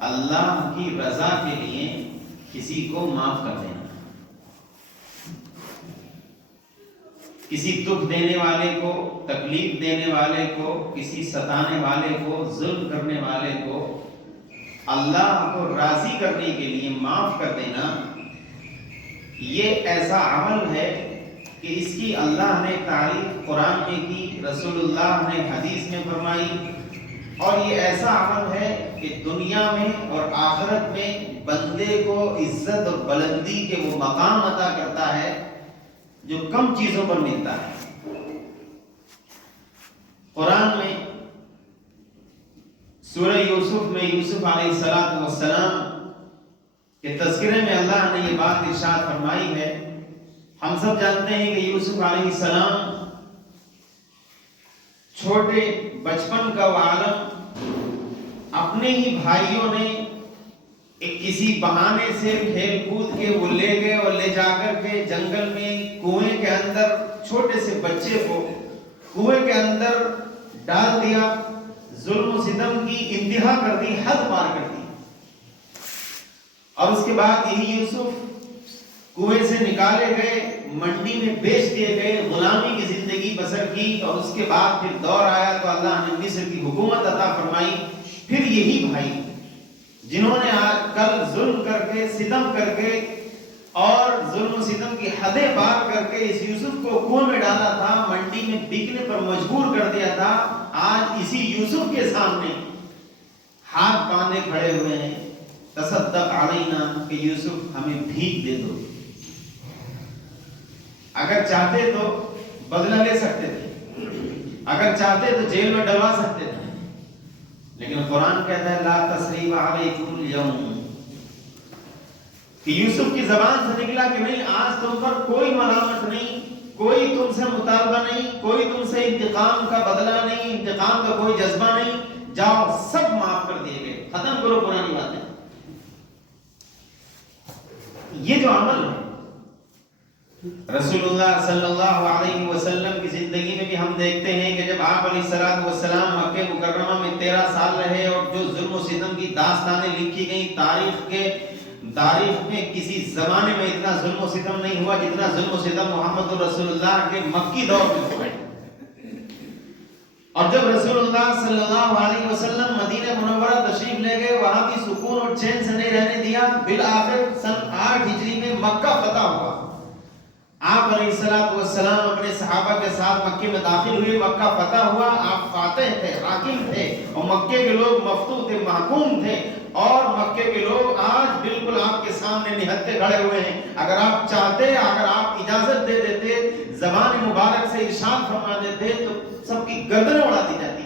اللہ کی رضا کے لیے کسی کو معاف کر دینا، کسی دکھ دینے والے کو، تکلیف دینے والے کو، کسی ستانے والے کو، ظلم کرنے والے کو اللہ کو راضی کرنے کے لیے معاف کر دینا، یہ ایسا عمل ہے کہ اس کی اللہ نے تعریف قرآن میں کی، رسول اللہ نے حدیث میں فرمائی، اور یہ ایسا عمل ہے کہ دنیا میں اور آخرت میں بندے کو عزت اور بلندی کے وہ مقام عطا کرتا ہے جو کم چیزوں پر ملتا ہے۔ قرآن میں سورہ یوسف میں یوسف علیہ السلام کے تذکرے میں اللہ نے یہ بات ارشاد فرمائی ہے۔ ہم سب جانتے ہیں کہ یوسف علیہ السلام چھوٹے بچپن کا وہ عالم اپنے ہی بھائیوں نے ایک کسی بہانے سے کھیل کود کے وہ لے گئے اور لے جا کر کے جنگل میں کنویں کے اندر چھوٹے سے بچے کو کنویں کے اندر ڈال دیا، ظلم و ستم کی انتہا کر دی، حد پار کر دی، اور اس کے بعد یہی یوسف کنویں سے نکالے گئے، منڈی میں بیچ دیے گئے، غلامی کی زندگی بسر کی، اور اس کے بعد پھر دور آیا تو اللہ نے مصر کی حکومت عطا فرمائی۔ پھر یہی بھائی جنہوں نے آج کل ظلم کر کے، ستم کر کے اور ظلم و ستم کی حدیں پار کر کے اس یوسف کو کنویں میں ڈالا تھا، منڈی میں بکنے پر مجبور کر دیا تھا، آج اسی یوسف کے سامنے ہاتھ باندھے کھڑے ہوئے ہیں، تصدق علینا، کہ یوسف ہمیں بھیک دے دو۔ اگر چاہتے تو بدلہ لے سکتے تھے، اگر چاہتے تو جیل میں ڈلوا سکتے تھے، لیکن قرآن کہتا ہے لا تثریب علیکم اليوم، کہ یوسف کی زبان سے نکلا کہ نہیں، آج تم پر کوئی ملامت نہیں، کوئی تم سے مطالبہ نہیں، کوئی تم سے انتقام کا بدلہ نہیں، انتقام کا کوئی جذبہ نہیں، جاؤ سب معاف کر دیے گئے، ختم کرو پرانی باتیں۔ یہ جو عمل ہے رسول اللہ صلی اللہ علیہ وسلم کی زندگی میں بھی ہم دیکھتے ہیں کہ جب آپ علیہ السلام مکہ مکرمہ میں 13 سال رہے اور جو ظلم و ستم کی داستانیں لکھی گئیں، تاریخ میں کسی زمانے میں اتنا ظلم و ستم نہیں ہوا جتنا ظلم و ستم محمد رسول اللہ کے مکی دور میں ہوا ہے۔ اور جب رسول اللہ صلی اللہ علیہ وسلم مدینہ منورہ تشریف لے گئے، وہاں بھی سکون اور چین سے نہیں رہنے دیا، بالآخر سن 8 ہجری میں مکہ فتح ہوا۔ آپ علیہ السلام اپنے صحابہ کے ساتھ مکے میں داخل ہوئے، مکہ فتح ہوا، آپ فاتح تھے، حاکم تھے، اور مکے کے لوگ مفتوح تھے، محکوم تھے، اور مکے کے لوگ آج بالکل آپ کے سامنے نہتے کھڑے ہوئے ہیں۔ اگر آپ چاہتے، اگر آپ اجازت دے دیتے، زبان مبارک سے ارشاد فرما دیتے تو سب کی گردنیں اڑا دی جاتی،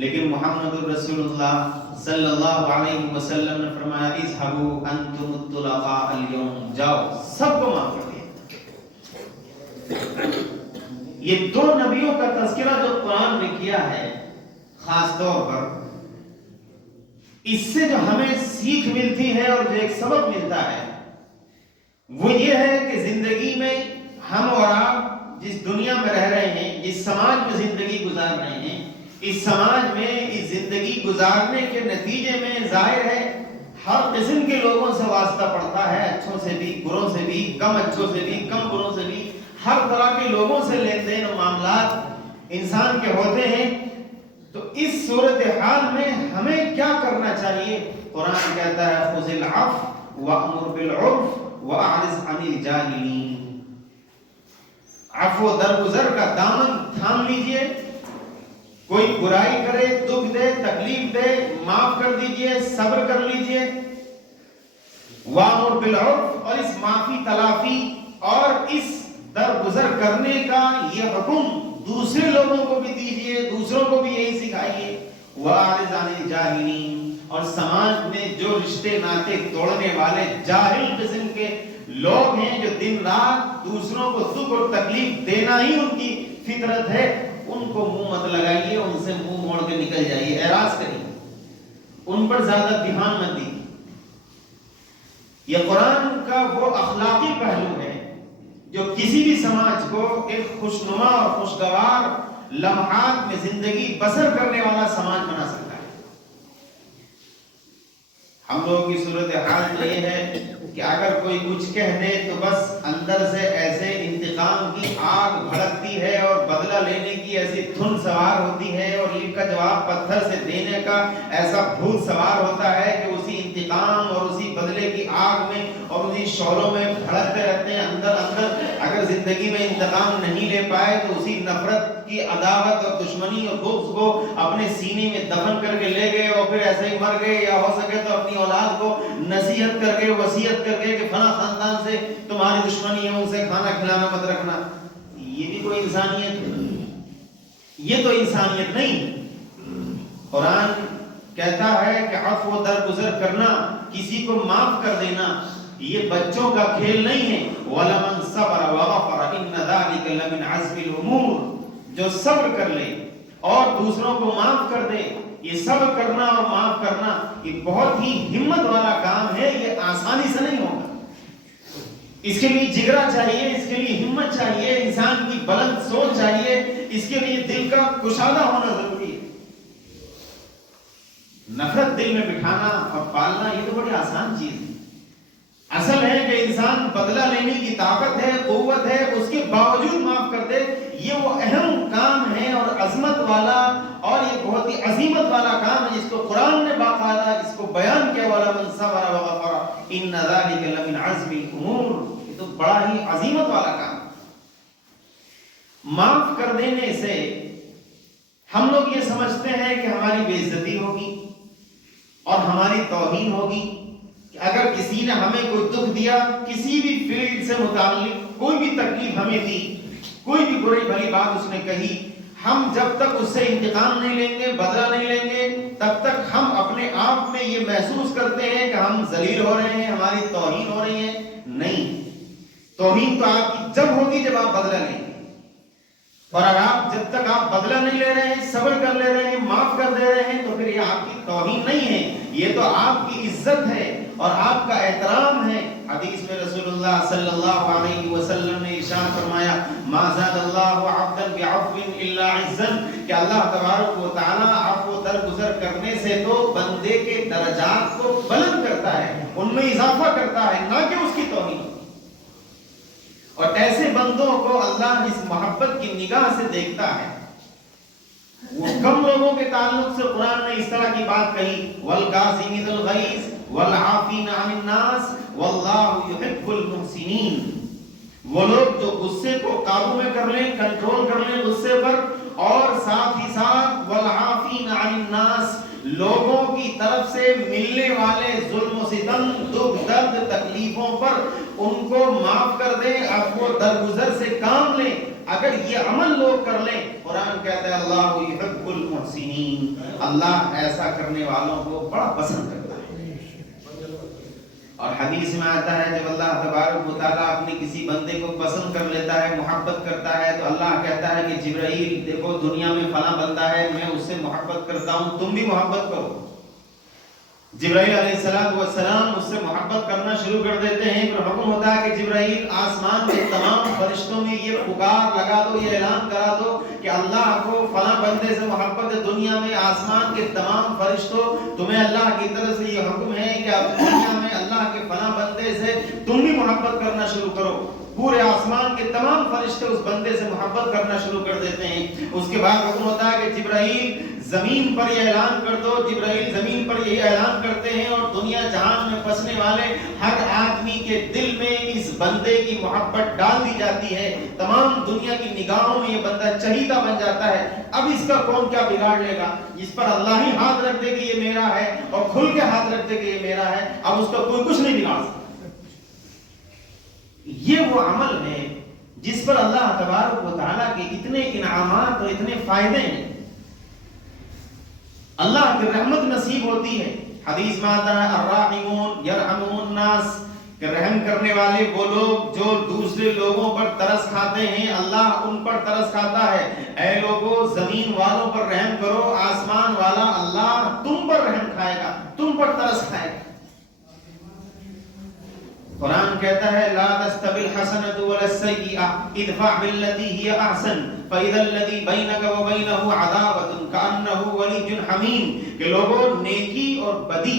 لیکن محمد الرسول اللہ صلی اللہ علیہ وسلم نے فرمایا اذهبوا انتم الطلقاء اليوم، جاؤ سب کو معاف کر دیا۔ یہ 2 نبیوں کا تذکرہ جو قرآن نے کیا ہے خاص طور پر، اس سے جو ہمیں سیکھ ملتی ہے اور جو ایک سبق ملتا ہے وہ یہ ہے کہ زندگی میں ہم اور آپ جس دنیا میں رہ رہے ہیں، جس سماج میں زندگی گزار رہے ہیں، اس سماج میں اس زندگی گزارنے کے نتیجے میں ظاہر ہے ہر قسم کے لوگوں سے واسطہ پڑتا ہے، اچھوں سے بھی، بروں سے بھی، کم اچھوں سے بھی، کم بروں سے بھی، ہر طرح کے لوگوں سے لین دین اور معاملات انسان کے ہوتے ہیں۔ تو اس صورتحال میں ہمیں کیا کرنا چاہیے؟ قرآن کہتا ہے خذ العفو وامر بالعرف واعرض عن الجاہلین، عفو درگزر کا دامن تھام لیجئے، کوئی برائی کرے، دکھ دے، تکلیف دے، معاف کر دیجئے، صبر کر لیجئے، وامر بالعرف، اور اس معافی تلافی اور اس درگزر کرنے کا یہ حکم دوسرے لوگوں کو بھی دیجئے، دوسروں کو بھی یہی سکھائیے، وَأَعْرِضْ عَنِ الْجَاهِلِينَ، اور سماج میں جو رشتے ناطے توڑنے والے جاہل قسم کے لوگ ہیں جو دن رات دوسروں کو دکھ اور تکلیف دینا ہی ان کی فطرت ہے، ان کو منہ مت لگائیے، ان سے منہ موڑ کے نکل جائیے، اعراض کریے، ان پر زیادہ دھیان مت دیجیے۔ یہ قرآن کا وہ اخلاقی پہلو ہے جو کسی بھی سماج کو ایک خوشنما اور خوشگوار لمحات میں زندگی بسر کرنے والا سماج بنا سکتا ہے۔ ہم لوگوں کی صورتحال تو یہ ہے کہ اگر کوئی کچھ کہہ دے تو بس اندر سے ایسے انتقام کی آگ بھڑکتی ہے اور بدلہ لینے کی ایسی دھن سوار ہوتی ہے اور ان کا جواب پتھر سے دینے کا ایسا بھوت سوار ہوتا ہے کہ اسی انتقام اور اسی بدلے کی آگ میں اور اسی شعلوں میں بھڑکتے رہتے ہیں اندر اندر. اگر زندگی میں انتقام نہیں لے پائے تو اسی نفرت کی عداوت اور دشمنی اور بغض کو اپنے سینے میں دفن کر کے لے گئے اور پھر ایسے ہی مر گئے, یا ہو سکے تو اپنی اولاد کو نصیحت کر کے وصیت کر کے کہ فلاں خاندان سے تمہاری دشمنی ہے, ان سے کھانا کھلانا مت رکھنا. یہ بھی کوئی انسانیت؟ یہ تو انسانیت نہیں. قرآن کہتا ہے کہ عفو درگزر کرنا, کسی کو معاف کر دینا, یہ بچوں کا کھیل نہیں ہے. وَلَمَنْ صَبَرَ وَغَفَرَ إِنَّ ذَلِكَ لَمِنْ عَزْمِ الْأُمُورِ, جو صبر کر لے اور دوسروں کو معاف کر دے, یہ صبر کرنا اور معاف کرنا یہ بہت ہی ہمت والا کام ہے, یہ آسانی سے نہیں ہوگا. اس کے لیے جگرا چاہیے, اس کے لیے ہمت چاہیے, انسان کی بلند سوچ چاہیے, اس کے لیے دل کا کشادہ ہونا ضروری ہے. نفرت دل میں بٹھانا اور پالنا یہ تو بڑی آسان چیز ہے. اصل ہے کہ انسان بدلہ لینے کی طاقت ہے, قوت ہے, اس کے باوجود معاف کر دے. یہ وہ اہم کام ہے اور عظمت والا اور یہ بہت ہی عظیمت والا کام ہے جس کو قرآن نے باقاعدہ اس کو بیان کیا. وَلَمَنْ صَبَرَ وَغَفَرَ إِنَّ ذَلِكَ لَمِنْ عَزْمِ الْأُمُورِ, یہ تو بڑا ہی عظیمت والا کام. معاف کر دینے سے ہم لوگ یہ سمجھتے ہیں کہ ہماری بے عزتی ہوگی اور ہماری توہین ہوگی. کہ اگر کسی نے ہمیں کوئی دکھ دیا, کسی بھی فیلڈ سے متعلق کوئی بھی تکلیف ہمیں دی, کوئی بھی بری بھلی بات اس نے کہی, ہم جب تک اس سے انتقام نہیں لیں گے, بدلہ نہیں لیں گے, تب تک ہم اپنے آپ میں یہ محسوس کرتے ہیں کہ ہم ذلیل ہو رہے ہیں, ہماری توہین ہو رہی ہے. نہیں, توہین تو آپ کی جب ہوگی جب آپ بدلہ لیں گے, اور اگر آپ جب تک آپ بدلہ نہیں لے رہے ہیں, صبر کر لے رہے ہیں, معاف کر دے رہے ہیں, تو پھر یہ آپ کی توہین نہیں ہے, یہ تو آپ کی عزت ہے اور آپ کا احترام ہے. حدیث میں رسول اللہ صلی اللہ علیہ وسلم نے ارشاد فرمایا, ما زاد اللہ عبدا بعفو الا عزا, کہ اللہ تبارک و تعالی عفو درگزر کرنے سے تو بندے کے درجات کو بلند کرتا ہے, ان میں اضافہ کرتا ہے, نہ کہ اس کی توہین. اور ایسے بندوں کو اللہ اس محبت کی نگاہ سے دیکھتا ہے. وہ کم لوگوں کے تعلق سے قرآن نے اس طرح کی بات کہی, وَالْقَاسِمِينَ الْغَيْظَ وَالْعَافِينَ عَنِ النَّاسِ وَاللَّهُ يُحِبُّ الْمُحْسِنِينَ. وہ لوگ جو غصے کو قابو میں کر لیں, کنٹرول کر لیں غصے پر, اور ساتھ ہی ساتھ وَالْعَافِينَ عَنِ النَّاسِ, لوگوں کی طرف سے ملنے والے ظلم و ستم, دکھ درد تکلیفوں پر ان کو معاف کر دیں, عفو درگزر سے کام لیں. اگر یہ عمل لوگ کر لیں, قرآن کہتا ہے اللہ یحب المحسنین, اللہ ایسا کرنے والوں کو بڑا پسند کرتا ہے. اور حدیث میں آتا ہے جب اللہ تبارک و تعالیٰ اپنے کسی بندے کو پسند کر لیتا ہے, محبت کرتا ہے, تو اللہ کہتا ہے کہ جبرائیل دیکھو دنیا میں فلاں بندہ ہے, میں اس سے محبت کرتا ہوں, تم بھی محبت کرو. جبرائیل علیہ السلام اس سے محبت کرنا شروع کر دیتے ہیں. پھر حکم ہوتا ہے کہ جبرائیل آسمان کے تمام فرشتوں میں یہ پکار لگا دو, یہ اعلان کرا دو کہ اللہ کو فلاں بندے سے محبت ہے. دنیا میں آسمان کے تمام فرشتوں, تمہیں اللہ کی طرف سے یہ حکم ہے کہ اب دنیا میں اللہ کے فلاں بندے سے تم بھی محبت کرنا شروع کرو. پورے آسمان کے تمام فرشتے اس بندے سے محبت کرنا شروع کر دیتے ہیں. اس کے بعد حکم ہوتا ہے کہ جبرائیل زمین پر یہ اعلان کر دو. جبرائیل زمین پر یہ اعلان کرتے ہیں اور دنیا جہان میں بسنے والے ہر آدمی کے دل میں اس بندے کی محبت ڈال دی جاتی ہے. تمام دنیا کی نگاہوں میں یہ بندہ چہیتا بن جاتا ہے. اب اس کا کون کیا بگاڑ لے گا؟ اس پر اللہ ہی ہاتھ رکھ دے کہ یہ میرا ہے, اور کھل کے ہاتھ رکھ دے کہ یہ میرا ہے. اب اس کا کوئی کچھ نہیں بگاڑ سکتا. یہ وہ عمل ہے جس پر اللہ تبارک و تعالیٰ کے اتنے انعامات اور اتنے فائدے ہیں. اللہ کی رحمت نصیب ہوتی ہے. حدیث میں آتا ہے الراحمون یرحمون الناس, کہ رحم کرنے والے وہ لوگ جو دوسرے لوگوں پر ترس کھاتے ہیں, اللہ ان پر ترس کھاتا ہے. اے لوگو زمین والوں پر رحم کرو, آسمان والا اللہ تم پر رحم کھائے گا, تم پر ترس کھائے گا. قرآن کہتا ہے لا تستوی الحسنۃ ولا السیئۃ ادفع بالتي هي احسن فاذا الذي بينك وبينه عداوۃ كأنه ولي حمیم, کہ لوگوں نیکی اور بدی